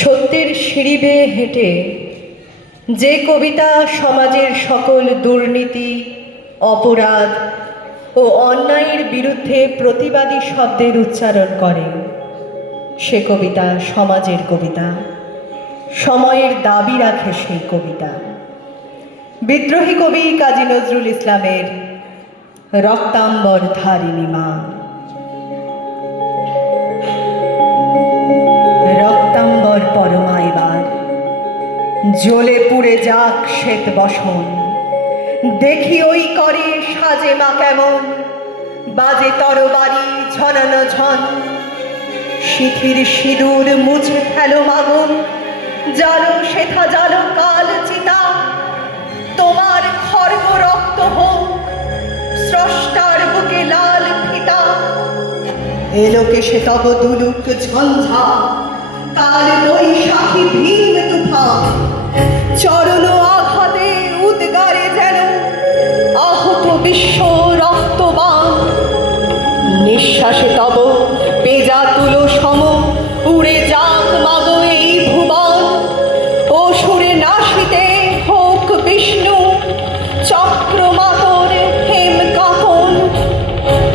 সত্যের সিঁড়ি বেয়ে হেঁটে যে কবিতা সমাজের সকল দুর্নীতি, অপরাধ ও অন্যায়ের বিরুদ্ধে প্রতিবাদী শব্দের উচ্চারণ করে, সে কবিতা সমাজের কবিতা, সময়ের দাবি রাখে সেই কবিতা। বিদ্রোহী কবি কাজী নজরুল ইসলামের রক্তাম্বর ধারিণী মা। জ্বলে পুড়ে যাক শ্বেত বসন। দেখি ওই করে সাজে মা কেমন। বাজে তরবারি, ঝনানো ঝন। শিথির সিঁদুর মুছে ফেলো মাগুন। জালো শেখা জালো কাল চিতা। তোমার খর্ব রক্ত হোক, স্রষ্টার বুকে লাল ফিতা। এলোকে সে তব দুলুক ঝঞ্ঝা কাল বৈশাখী ভীম তুফান। চরণ আঘাতে উদ্গারে যেন আহত বিশ্ব রক্তবান। নিঃশ্বাসে তব পেজা তুলো সম, উড়ে যাক মাগ এই ভুবন। ও সুরে নাশিতে হোক বিষ্ণু চক্র মাতর হেম কাপন।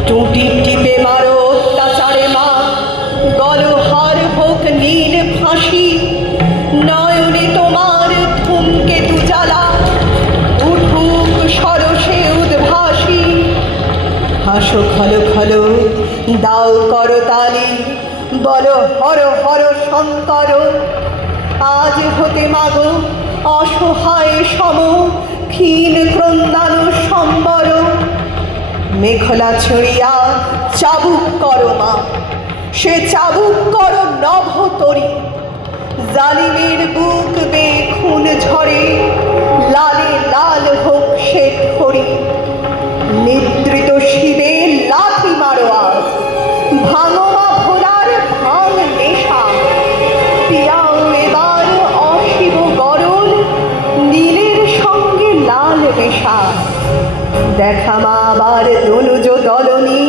টুটি টিপে মারো অত্যাচারে মা, গলহার হোক নীল জ্বালা উঠুক সরসে উদ্ভাসী। হাসো খলো খলো, দাও করতালি বলো হর হর শঙ্কর, আজ হতে মাগো অসহায় সম, ক্ষীণ ক্রন্দানো সম্বর মেঘলা ছড়িয়া চাবুক করো মা, সে চাবুক করো নভ তরি জালিমের বুক বে খুন ঝরে, লালে লাল হোক সে ধরি নিদ্রিত শিবে লাথি মারো আজ ভাঙমা ভোলার ভাঙ নেশা। পিয়াও এবার অশিব গরল, নীলের সঙ্গে লাল মেশা দেখা মা আবার দনুজ দলনি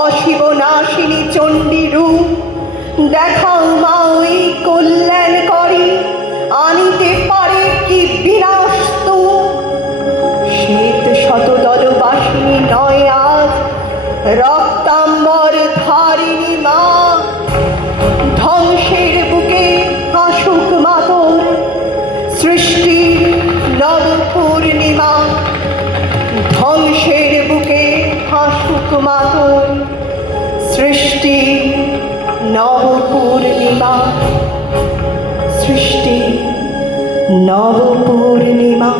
অশিব নাশিনী চণ্ডী রূপ। দেখাও মা ওই কল্যাণ করি রক্তাম্বর ধারিণী মা, ধ্বংসের বুকে হাসুক মাতর সৃষ্টি নব পূর্ণিমা, ধ্বংসের বুকে হাসুক মাতর সৃষ্টি নব পূর্ণিমা, সৃষ্টি নব পূর্ণিমা।